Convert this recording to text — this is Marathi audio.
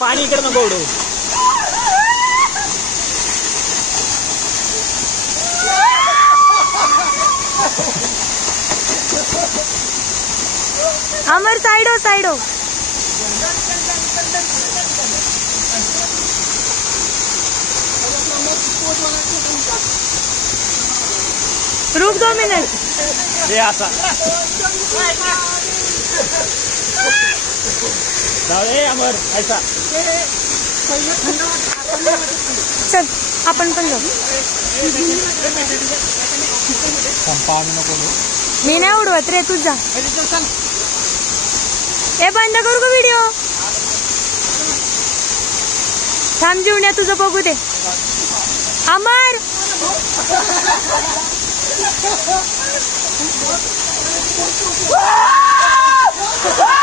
पाणी इकडे नको उडू. अमर साइड हो साइड हो. रुक 2 मिनट. ये असा जाऊ अमर ऐसा. चल आपण पण जाऊ. मी नाही उडवत रे, तूच जा. हे बंद करू का व्हिडिओ? थांब जीवण्या तुझं बघू दे. अमर Woo!